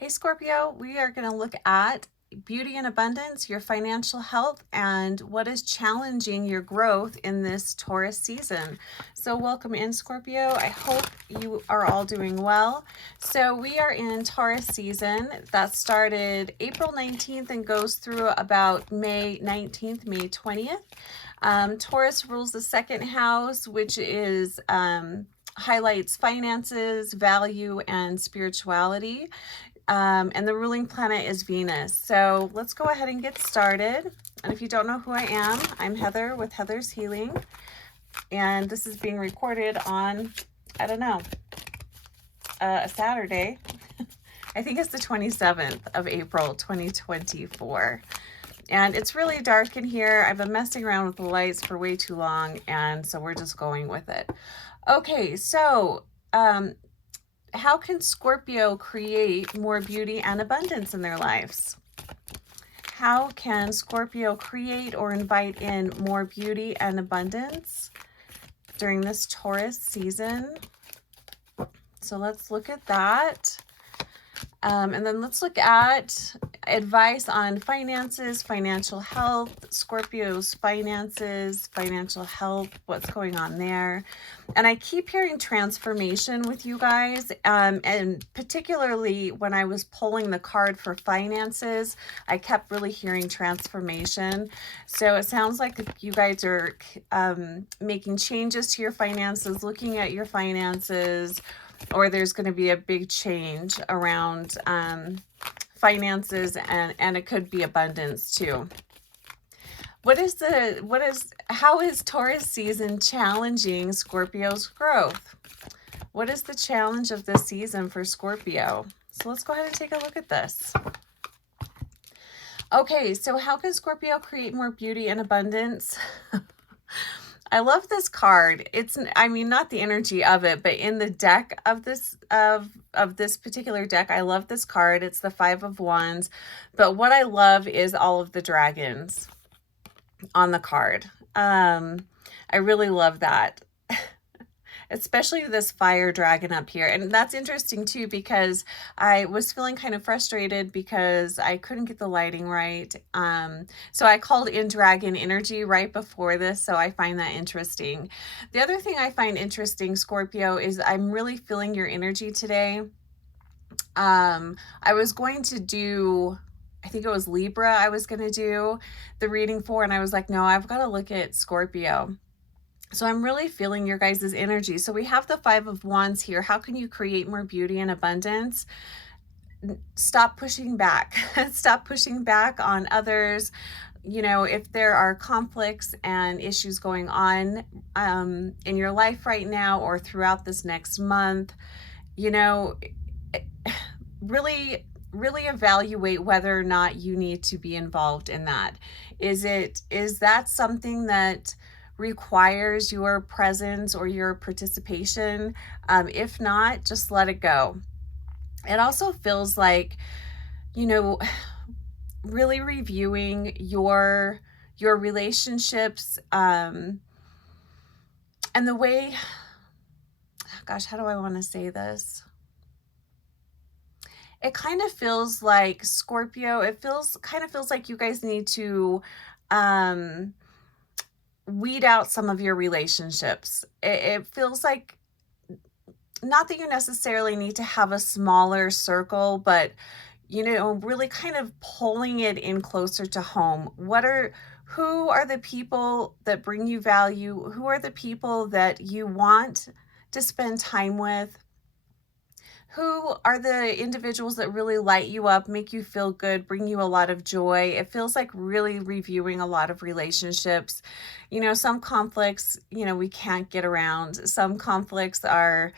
Hey Scorpio, we are going to look at beauty and abundance, your financial health, and what is challenging your growth in this Taurus season. So welcome in Scorpio. I hope you are all doing well. So we are in Taurus season that started April 19th and goes through about May 19th, May 20th. Taurus rules the second house, which is highlights finances, value, and spirituality. And the ruling planet is Venus. So let's go ahead and get started. And if you don't know who I am, I'm Heather with Heather's Healing. And this is being recorded on, I don't know, a Saturday. I think it's the 27th of April, 2024. And it's really dark in here. I've been messing around with the lights for way too long. And so we're just going with it. Okay, so how can Scorpio create more beauty and abundance in their lives? How can Scorpio create or invite in more beauty and abundance during this Taurus season? So let's look at that. And then let's look at advice on finances, financial health, Scorpio's finances, financial health, what's going on there. And I keep hearing transformation with you guys. And particularly when I was pulling the card for finances, I kept really hearing transformation. So it sounds like you guys are making changes to your finances, looking at your finances, or there's going to be a big change around finances, and it could be abundance too. How is Taurus season challenging Scorpio's growth? What is the challenge of this season for Scorpio? So let's go ahead and take a look at this. Okay, so how can Scorpio create more beauty and abundance? I love this card. Not the energy of it, but in the deck of this particular deck, I love this card. It's the Five of Wands. But what I love is all of the dragons on the card. I really love that. Especially this fire dragon up here. And that's interesting too, because I was feeling kind of frustrated because I couldn't get the lighting right. So I called in dragon energy right before this. So I find that interesting. The other thing I find interesting, Scorpio, is I'm really feeling your energy today. I was going to do, I think it was Libra I was going to do the reading for, and I was like, no, I've got to look at Scorpio. So I'm really feeling your guys' energy. So we have the Five of Wands here. How can you create more beauty and abundance? Stop pushing back. Stop pushing back on others. You know, if there are conflicts and issues going on in your life right now or throughout this next month, you know, really evaluate whether or not you need to be involved in that. Is that something that requires your presence or your participation? If not, just let it go. It also feels like, you know, really reviewing your relationships, and the way, gosh, how do I want to say this? It kind of feels like Scorpio, kind of feels like you guys need to weed out some of your relationships. It feels like, not that you necessarily need to have a smaller circle, but, you know, really kind of pulling it in closer to home. Who are the people that bring you value? Who are the people that you want to spend time with? Who are the individuals that really light you up, make you feel good, bring you a lot of joy? It feels like really reviewing a lot of relationships. You know, some conflicts, you know, we can't get around. Some conflicts are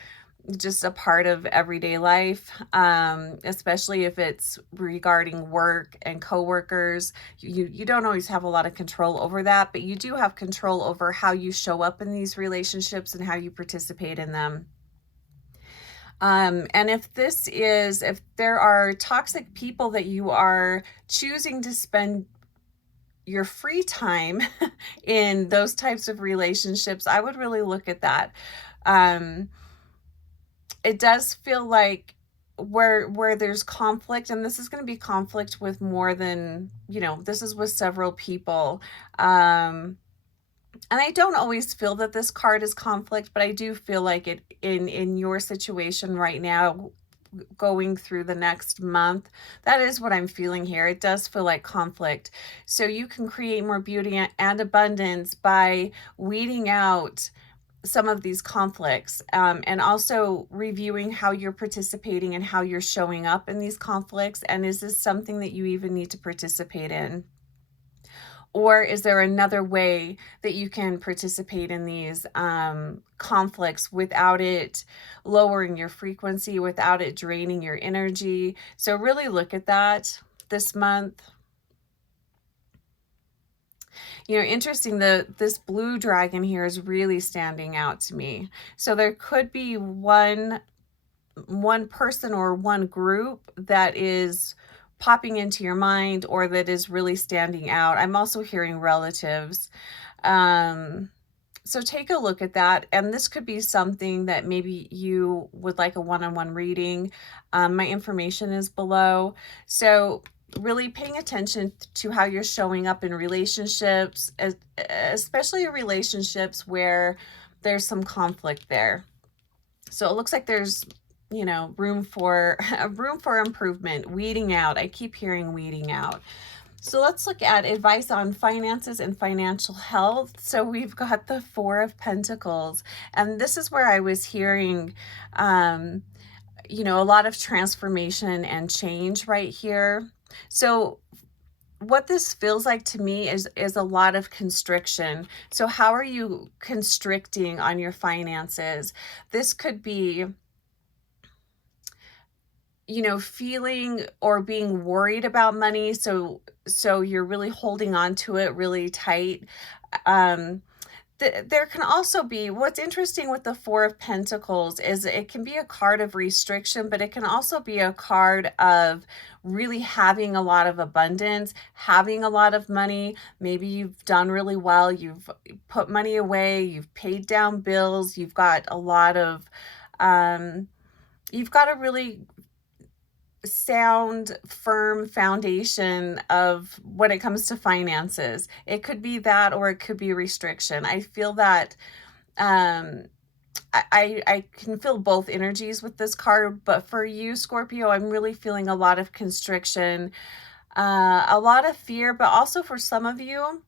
just a part of everyday life, especially if it's regarding work and coworkers. You don't always have a lot of control over that, but you do have control over how you show up in these relationships and how you participate in them. And if there are toxic people that you are choosing to spend your free time in those types of relationships, I would really look at that. It does feel like where there's conflict, and this is going to be conflict with more than, this is with several people. And I don't always feel that this card is conflict, but I do feel like it in your situation right now, going through the next month, that is what I'm feeling here. It does feel like conflict. So you can create more beauty and abundance by weeding out some of these conflicts, and also reviewing how you're participating and how you're showing up in these conflicts. And is this something that you even need to participate in? Or is there another way that you can participate in these conflicts without it lowering your frequency, without it draining your energy? So really look at that this month. Interesting, this blue dragon here is really standing out to me. So there could be one person or one group that is popping into your mind, or that is really standing out. I'm also hearing relatives. So take a look at that. And this could be something that maybe you would like a one-on-one reading. My information is below. So really paying attention to how you're showing up in relationships, especially relationships where there's some conflict there. So it looks like there's, room for improvement, weeding out. I keep hearing weeding out. So let's look at advice on finances and financial health. So we've got the Four of Pentacles, and this is where I was hearing, a lot of transformation and change right here. So what this feels like to me is a lot of constriction. So how are you constricting on your finances? This could be, feeling or being worried about money. So you're really holding on to it really tight. There can also be, what's interesting with the Four of Pentacles is it can be a card of restriction, but it can also be a card of really having a lot of abundance, having a lot of money. Maybe you've done really well. You've put money away. You've paid down bills. You've got a lot of, you've got a really sound, firm foundation of when it comes to finances. It could be that, or it could be restriction. I feel that I can feel both energies with this card, but for you, Scorpio, I'm really feeling a lot of constriction, a lot of fear, but also for some of you,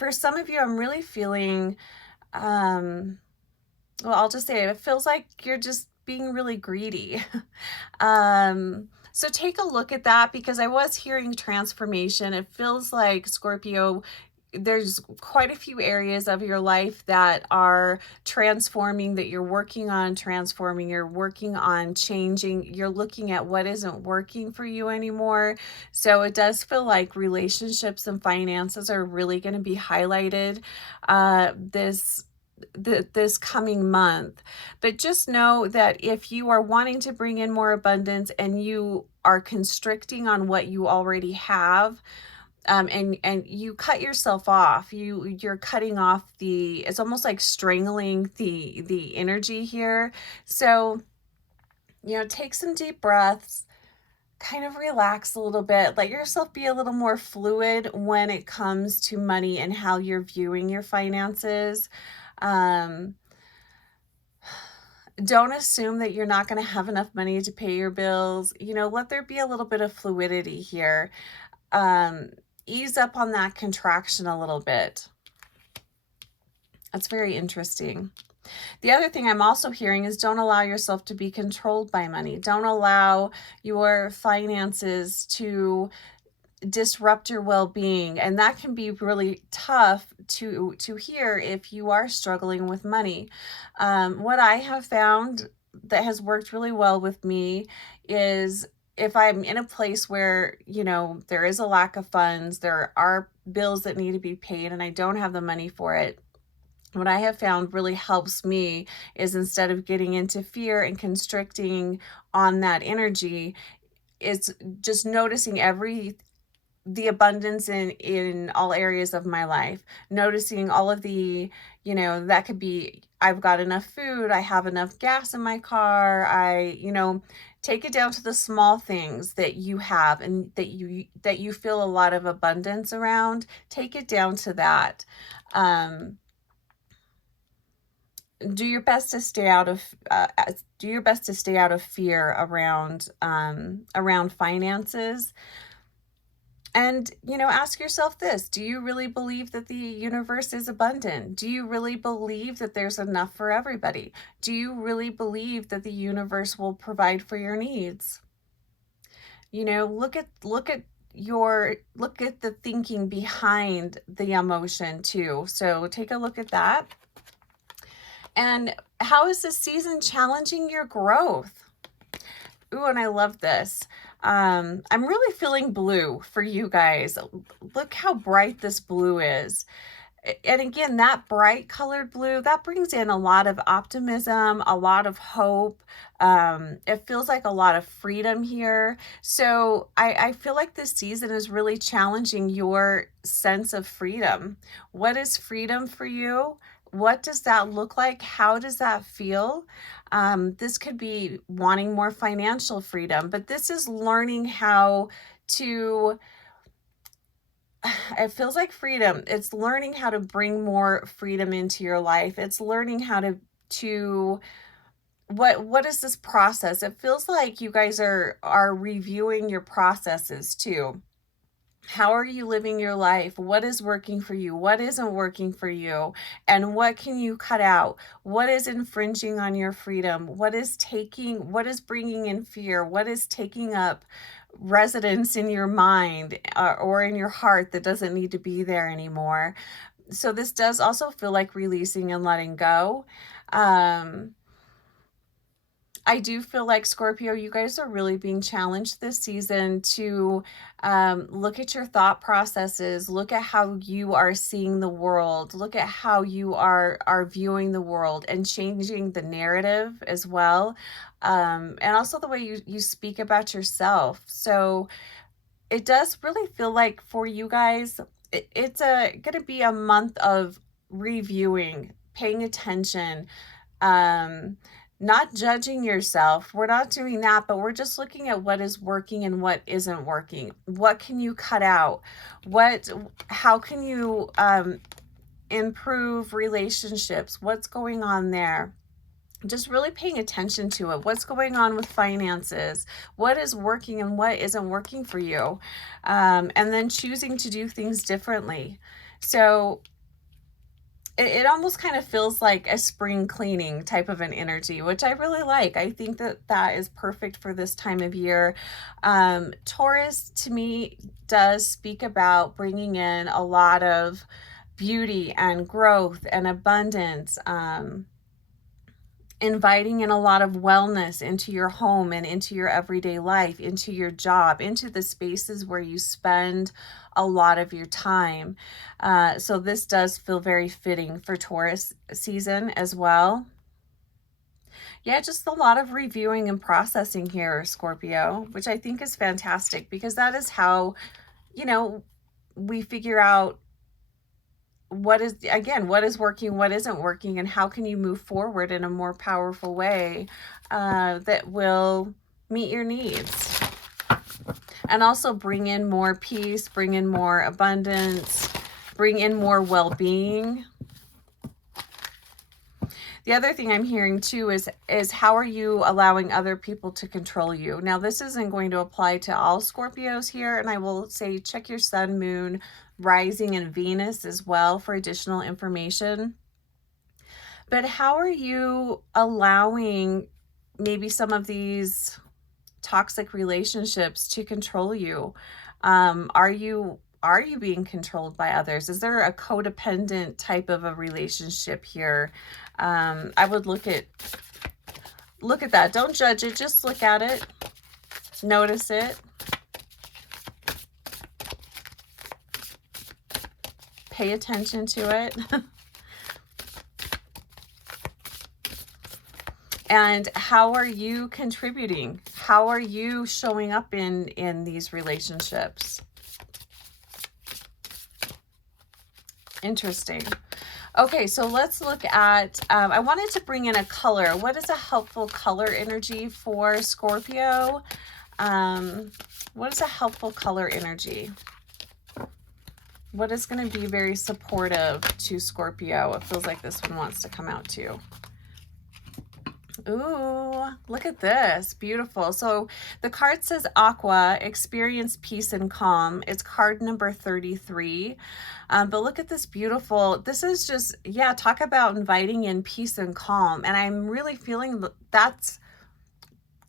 I'm really feeling, well, I'll just say it feels like you're just being really greedy. So take a look at that, because I was hearing transformation. It feels like, Scorpio, there's quite a few areas of your life that are transforming, that you're working on transforming, you're working on changing, you're looking at what isn't working for you anymore. So it does feel like relationships and finances are really going to be highlighted this coming month. But just know that if you are wanting to bring in more abundance and you are constricting on what you already have, and you cut yourself off, you're cutting off it's almost like strangling the energy here. So take some deep breaths, kind of relax a little bit, let yourself be a little more fluid when it comes to money and how you're viewing your finances. Don't assume that you're not going to have enough money to pay your bills. Let there be a little bit of fluidity here. Ease up on that contraction a little bit. That's very interesting. The other thing I'm also hearing is don't allow yourself to be controlled by money. Don't allow your finances to disrupt your well-being, and that can be really tough to hear if you are struggling with money. What I have found that has worked really well with me is if I'm in a place where there is a lack of funds, there are bills that need to be paid, and I don't have the money for it, what I have found really helps me is, instead of getting into fear and constricting on that energy, it's just noticing the abundance in all areas of my life, noticing all of the, that could be, I've got enough food, I have enough gas in my car, take it down to the small things that you have and that you feel a lot of abundance around. Take it down to that. Do your best to stay out of fear around finances. And, ask yourself this: do you really believe that the universe is abundant? Do you really believe that there's enough for everybody? Do you really believe that the universe will provide for your needs? Look at the thinking behind the emotion too. So take a look at that. And how is this season challenging your growth? Ooh, and I love this. I'm really feeling blue for you guys. Look how bright this blue is. And again, that bright colored blue, that brings in a lot of optimism, a lot of hope. It feels like a lot of freedom here. So I feel like this season is really challenging your sense of freedom. What is freedom for you? What does that look like? How does that feel? This could be wanting more financial freedom, but this is learning how to, it feels like freedom. It's learning how to bring more freedom into your life. It's learning how to what is this process? It feels like you guys are reviewing your processes too. How are you living your life? What is working for you? What isn't working for you? And what can you cut out? What is infringing on your freedom? What is bringing in fear? What is taking up residence in your mind or in your heart that doesn't need to be there anymore? So this does also feel like releasing and letting go. I do feel like, Scorpio, you guys are really being challenged this season to look at your thought processes, look at how you are seeing the world, look at how you are viewing the world, and changing the narrative as well. And also the way you speak about yourself. So it does really feel like for you guys, it's going to be a month of reviewing, paying attention, not judging yourself. We're not doing that, but we're just looking at what is working and what isn't working. What can you cut out? How can you improve relationships? What's going on there? Just really paying attention to it. What's going on with finances? What is working and what isn't working for you? And then choosing to do things differently. So it almost kind of feels like a spring cleaning type of an energy, which I really like. I think that is perfect for this time of year. Taurus, to me, does speak about bringing in a lot of beauty and growth and abundance, inviting in a lot of wellness into your home and into your everyday life, into your job, into the spaces where you spend a lot of your time. So this does feel very fitting for Taurus season as well. Yeah, just a lot of reviewing and processing here, Scorpio, which I think is fantastic, because that is how, we figure out what is working, what isn't working, and how can you move forward in a more powerful way that will meet your needs. And also bring in more peace, bring in more abundance, bring in more well-being. The other thing I'm hearing too is how are you allowing other people to control you? Now, this isn't going to apply to all Scorpios here, and I will say check your sun, moon, rising, and Venus as well for additional information. But how are you allowing maybe some of these toxic relationships to control you? Are you being controlled by others? Is there a codependent type of a relationship here? I would look at that. Don't judge it. Just look at it. Notice it. Pay attention to it. And how are you contributing? How are you showing up in these relationships? Interesting. Okay, so let's look at, I wanted to bring in a color. What is a helpful color energy for Scorpio? What is a helpful color energy? What is going to be very supportive to Scorpio? It feels like this one wants to come out too. Ooh, look at this. Beautiful. So the card says Aqua, experience peace and calm. It's card number 33. But look at this beautiful, this is just, yeah, talk about inviting in peace and calm. And I'm really feeling that's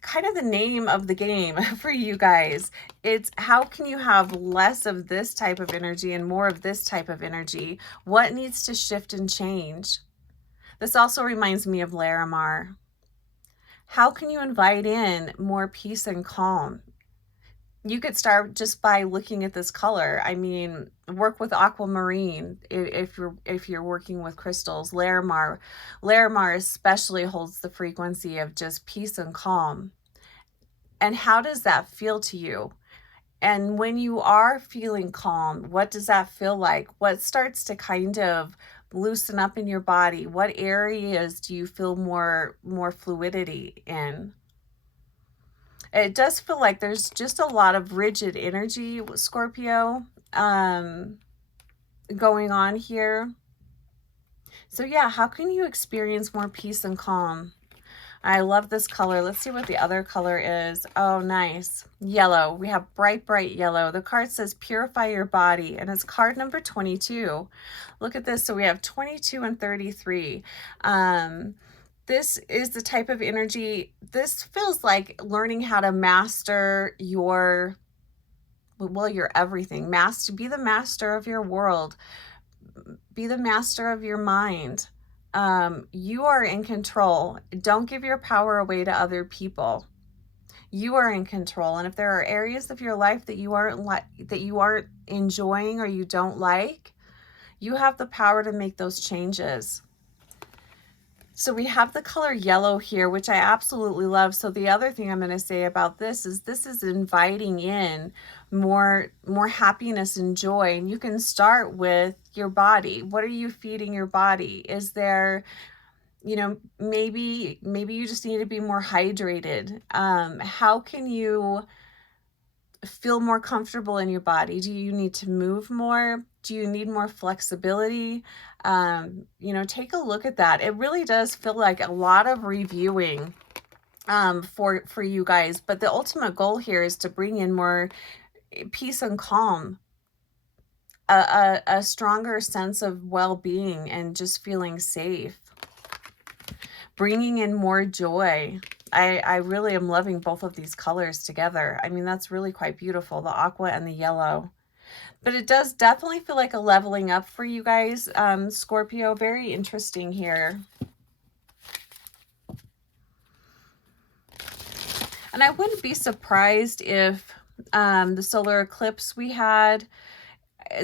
kind of the name of the game for you guys. It's how can you have less of this type of energy and more of this type of energy? What needs to shift and change? This also reminds me of Larimar. How can you invite in more peace and calm? You could start just by looking at this color. I mean, work with aquamarine if you're working with crystals. Larimar especially holds the frequency of just peace and calm. And how does that feel to you? And when you are feeling calm, what does that feel like? What starts to kind of loosen up in your body? What areas do you feel more fluidity in? It does feel like there's just a lot of rigid energy with Scorpio going on here. So yeah, how can you experience more peace and calm? I love this color. Let's see what the other color is. Oh, nice. Yellow. We have bright, bright yellow. The card says purify your body, and it's card number 22. Look at this. So we have 22 and 33. This is the type of energy, this feels like learning how to master your, well, your everything. Be the master of your world. Be the master of your mind. You are in control. Don't give your power away to other people. You are in control. And if there are areas of your life that you aren't enjoying or you don't like, you have the power to make those changes. So we have the color yellow here, which I absolutely love. So the other thing I'm going to say about this is inviting in more happiness and joy. And you can start with your body. What are you feeding your body? Is there, you know, maybe you just need to be more hydrated. How can you feel more comfortable in your body? Do you need to move more? Do you need more flexibility? You know, take a look at that. It really does feel like a lot of reviewing for you guys, but the ultimate goal here is to bring in more peace and calm, a stronger sense of well-being and just feeling safe, bringing in more joy. I really am loving both of these colors together. I mean, that's really quite beautiful, the aqua and the yellow. But it does definitely feel like a leveling up for you guys, Scorpio. Very interesting here. And I wouldn't be surprised if the solar eclipse we had,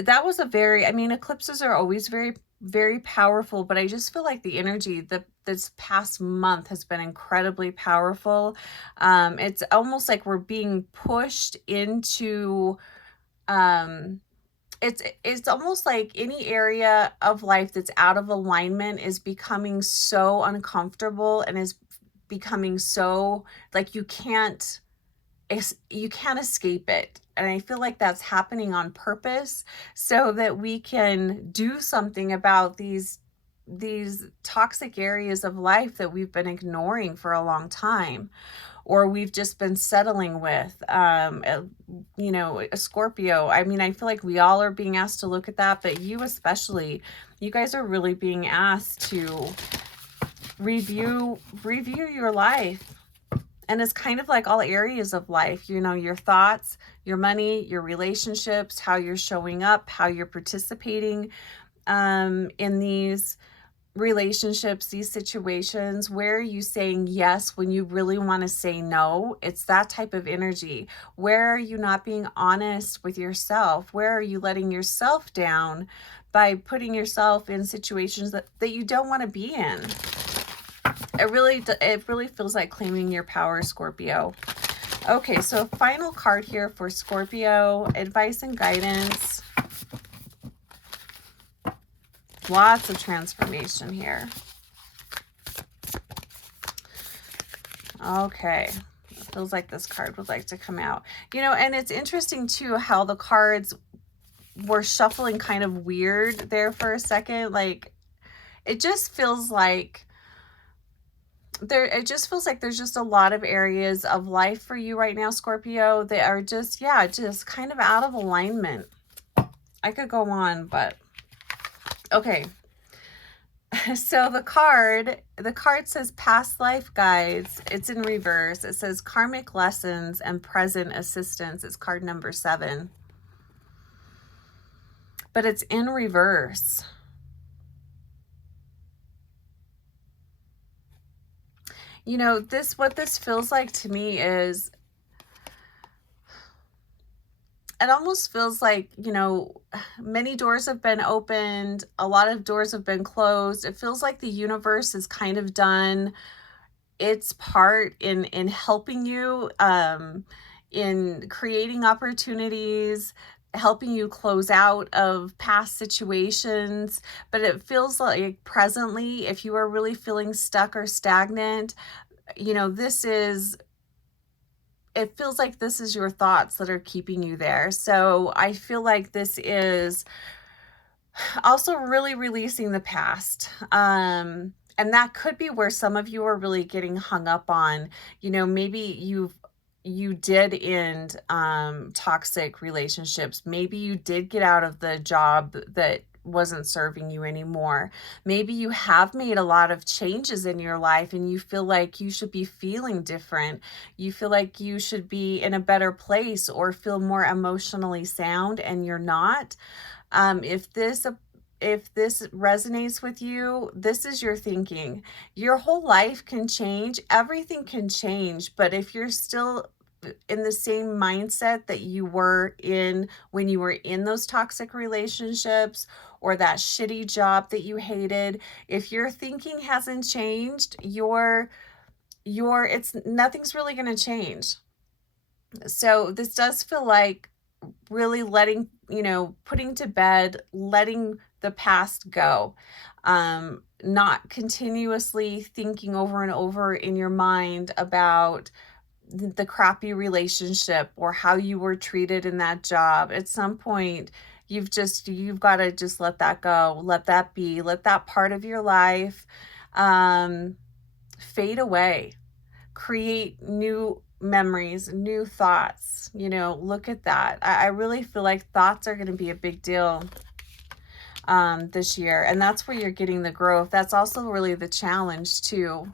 that was a very, I mean, eclipses are always very, very powerful, but I just feel like the energy this past month has been incredibly powerful. It's almost like we're being pushed into, it's almost like any area of life that's out of alignment is becoming so uncomfortable and is becoming so like you can't escape it. And I feel like that's happening on purpose so that we can do something about these toxic areas of life that we've been ignoring for a long time, or we've just been settling with. You know, a Scorpio, I mean, I feel like we all are being asked to look at that, but you especially, you guys are really being asked to review your life. And it's kind of like all areas of life, you know, your thoughts, your money, your relationships, how you're showing up, how you're participating in these relationships, these situations. Where are you saying yes when you really want to say no? It's that type of energy. Where are you not being honest with yourself? Where are you letting yourself down by putting yourself in situations that you don't want to be in? It really feels like claiming your power, Scorpio. Okay, so final card here for Scorpio, advice and guidance. Lots of transformation here. Okay. It feels like this card would like to come out. You know, and it's interesting too how the cards were shuffling kind of weird there for a second. Like, it just feels like there's just a lot of areas of life for you right now, Scorpio, that are just, yeah, just kind of out of alignment. I could go on, but okay. So the card says past life guides. It's in reverse. It says karmic lessons and present assistance. It's card number 7. But it's in reverse. You know, what this feels like to me is, it almost feels like, you know, many doors have been opened, a lot of doors have been closed. It feels like the universe is kind of done its part in helping you, in creating opportunities, helping you close out of past situations. But it feels like presently, if you are really feeling stuck or stagnant, you know, it feels like this is your thoughts that are keeping you there. So I feel like this is also really releasing the past. And that could be where some of you are really getting hung up on. You know, maybe you did end toxic relationships. Maybe you did get out of the job that wasn't serving you anymore. Maybe you have made a lot of changes in your life and you feel like you should be feeling different. You feel like you should be in a better place or feel more emotionally sound, and you're not. If this resonates with you, this is your thinking. Your whole life can change. Everything can change. But if you're still in the same mindset that you were in when you were in those toxic relationships or that shitty job that you hated, if your thinking hasn't changed, nothing's really going to change. So this does feel like really letting, you know, putting to bed, letting the past go, not continuously thinking over and over in your mind about the crappy relationship or how you were treated in that job. At some point, you've got to just let that go, let that be, let that part of your life fade away. Create new memories, new thoughts. You know, look at that. I really feel like thoughts are going to be a big deal this year, and that's where you're getting the growth. That's also really the challenge too.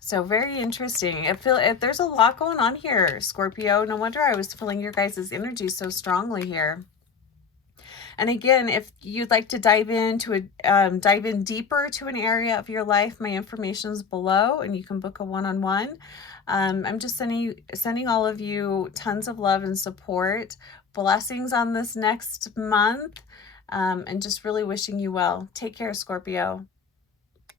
So very interesting. If there's a lot going on here, Scorpio. No wonder I was feeling your guys' energy so strongly here. And again, if you'd like to dive in deeper to an area of your life, my information is below, and you can book a one-on-one. I'm just sending all of you tons of love and support, blessings on this next month, and just really wishing you well. Take care, Scorpio.